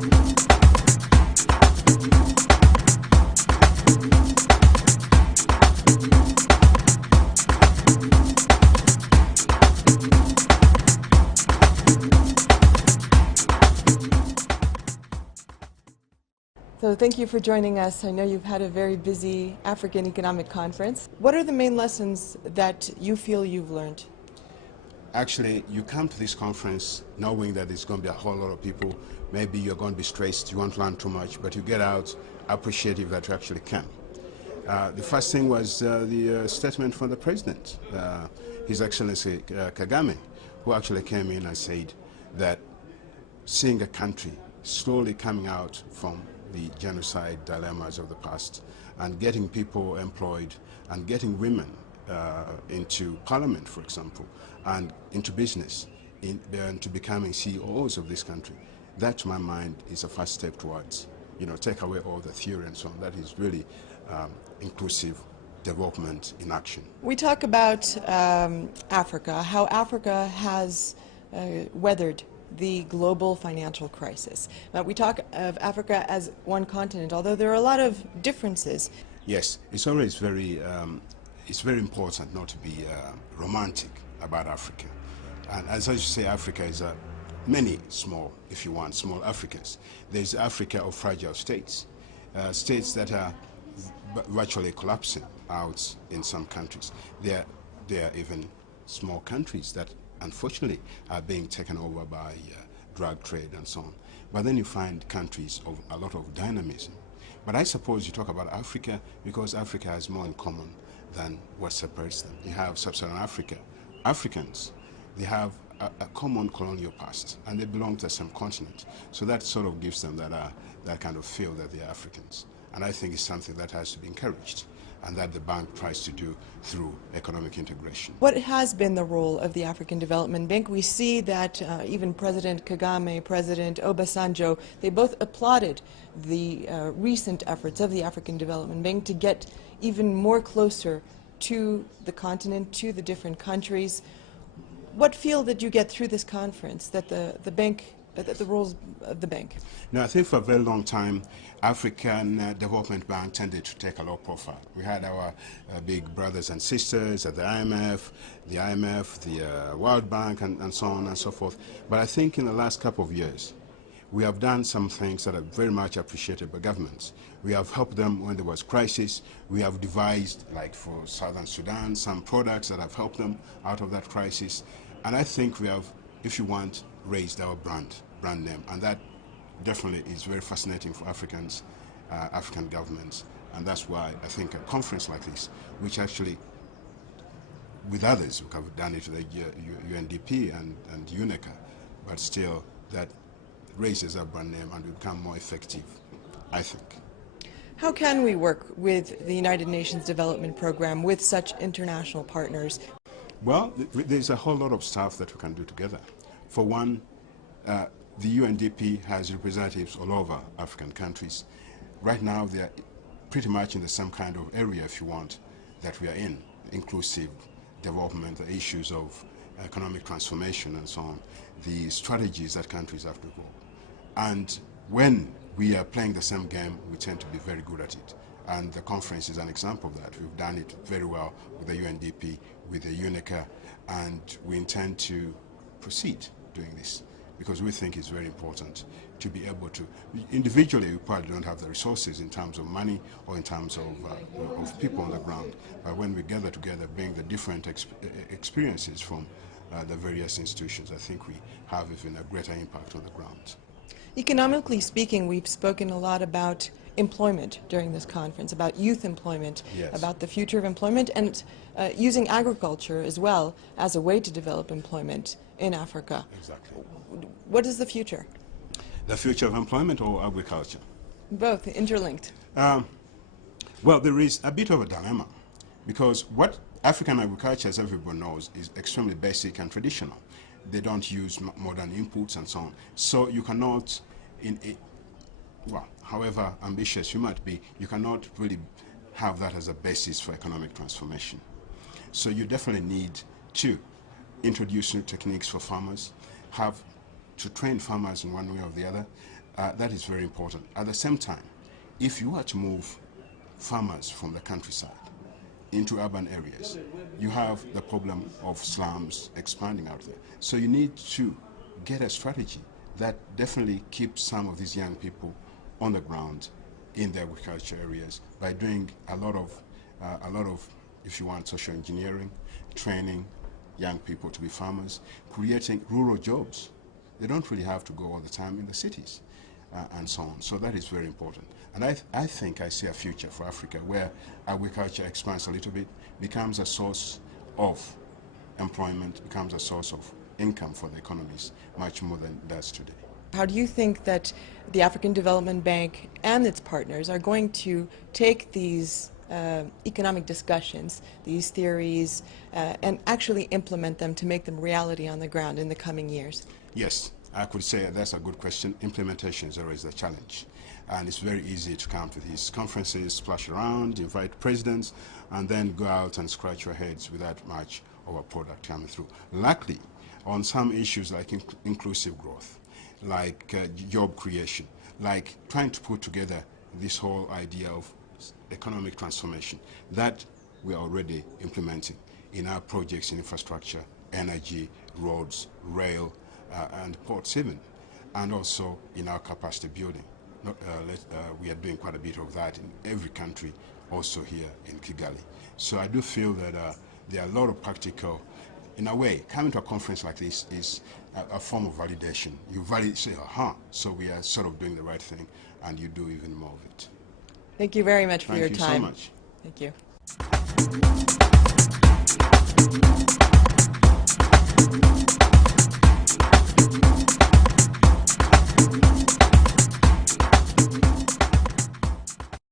So thank you for joining us. I know you've had a very busy African Economic Conference. What are the main lessons that you feel you've learned? Actually, you come to this conference knowing that there's going to be a whole lot of people. Maybe you're going to be stressed, you won't learn too much, but you get out appreciative that you actually can. The first thing was the statement from the president, His Excellency Kagame, who actually came in and said that seeing a country slowly coming out from the genocide dilemmas of the past and getting people employed and getting women into parliament, for example, and into business, into becoming CEOs of this country. That, to my mind, is a first step towards, take away all the theory and so on. That is really inclusive development in action. We talk about Africa, how Africa has weathered the global financial crisis. We talk of Africa as one continent, although there are a lot of differences. Yes, it's always very important not to be romantic about Africa. And as you say, Africa is many small, if you want, small Africas. There's Africa of fragile states, states that are virtually collapsing out in some countries. There are even small countries that unfortunately are being taken over by drug trade and so on. But then you find countries of a lot of dynamism. But I suppose you talk about Africa because Africa has more in common than what separates them. You have sub-Saharan Africa. Africans, they have a common colonial past and they belong to the same continent. So that sort of gives them that kind of feel that they're Africans. And I think it's something that has to be encouraged, and that the bank tries to do through economic integration. What has been the role of the African Development Bank? We see that even President Kagame, President Obasanjo, they both applauded the recent efforts of the African Development Bank to get even more closer to the continent, to the different countries. What feel did you get through this conference that the bank, the roles of the bank? No, I think for a very long time, African Development Bank tended to take a low profile. We had our big brothers and sisters at the IMF, the World Bank, and so on and so forth. But I think in the last couple of years, we have done some things that are very much appreciated by governments. We have helped them when there was crisis. We have devised, like for Southern Sudan, some products that have helped them out of that crisis. And I think we have, if you want, raised our brand name, and that definitely is very fascinating for Africans, African governments, and that's why I think a conference like this, which actually, with others who have done it, the UNDP and UNECA, but still that raises our brand name and we become more effective, I think. How can we work with the United Nations Development Program, with such international partners? Well, there's a whole lot of stuff that we can do together. For one, the UNDP has representatives all over African countries. Right now, they are pretty much in the same kind of area, if you want, that we are in, inclusive development, the issues of economic transformation and so on, the strategies that countries have to go. And when we are playing the same game, we tend to be very good at it. And the conference is an example of that. We've done it very well with the UNDP, with the UNECA, and we intend to proceed doing this because we think it's very important to be able to. Individually, we probably don't have the resources in terms of money or in terms of people on the ground. But when we gather together, bring the different experiences from the various institutions, I think we have even a greater impact on the ground. Economically speaking, we've spoken a lot about employment during this conference, about youth employment, yes, about the future of employment, and using agriculture as well as a way to develop employment in Africa. Exactly. What is the future? The future of employment or agriculture? Both, interlinked. Well, there is a bit of a dilemma because what African agriculture, as everyone knows, is extremely basic and traditional. They don't use modern inputs and so on. So you cannot, well, however ambitious you might be, you cannot really have that as a basis for economic transformation. So you definitely need to introduce new techniques for farmers, have to train farmers in one way or the other, That is very important. At the same time, if you are to move farmers from the countryside into urban areas, you have the problem of slums expanding out there. So you need to get a strategy that definitely keeps some of these young people on the ground in the agriculture areas by doing a lot of, if you want, social engineering, training young people to be farmers, creating rural jobs. They don't really have to go all the time in the cities, and so on. So that is very important. And I think I see a future for Africa where agriculture expands a little bit, becomes a source of employment, becomes a source of income for the economies, much more than it does today. How do you think that the African Development Bank and its partners are going to take these economic discussions, these theories, and actually implement them to make them reality on the ground in the coming years? Yes, I could say that's a good question. Implementation is always the challenge. And it's very easy to come to these conferences, splash around, invite presidents, and then go out and scratch your heads without much of a product coming through. Luckily, on some issues like inclusive growth, like job creation, like trying to put together this whole idea of economic transformation, that we are already implementing in our projects in infrastructure, energy, roads, rail, and ports even, and also in our capacity building. We are doing quite a bit of that in every country, also here in Kigali. So I do feel that there are a lot of practical, in a way, coming to a conference like this is a form of validation. You say, so we are sort of doing the right thing, and you do even more of it. Thank you very much for your time. Thank you so much. Thank you.